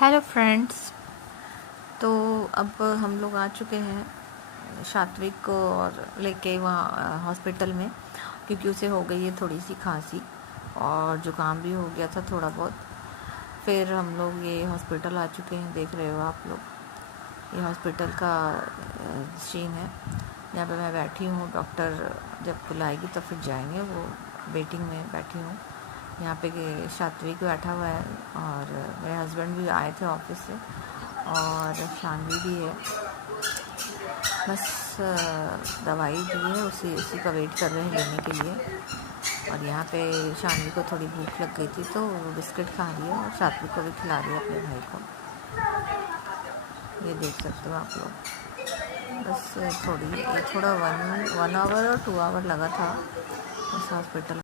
Hello friends. तो अब हम लोग आ चुके हैं सात्विक को और लेके वहाँ हॉस्पिटल में, क्योंकि उसे हो गई है थोड़ी सी खांसी और जुकाम भी हो गया था थोड़ा बहुत। फिर हम लोग ये हॉस्पिटल आ चुके हैं, देख रहे हो आप लोग। ये हॉस्पिटल का सीन है जहाँ पे मैं बैठी हूँ। डॉक्टर जब बुलाएगी तो फिर जाएंगे, वो वेटिंग में बैठी हूँ। यहाँ पे सात्विक बैठा हुआ है और मेरे हस्बैंड भी आए थे ऑफिस से और शानवी भी है। बस दवाई दी है, उसी का वेट कर रहे हैं लेने के लिए। और यहाँ पे शानवी को थोड़ी भूख लग गई थी तो वो बिस्किट खा रही है और सात्विक को भी खिला रही है अपने भाई को। ये देख सकते हो आप लोग। बस थोड़ा 1 आवर और 2 आवर लगा था उस हॉस्पिटल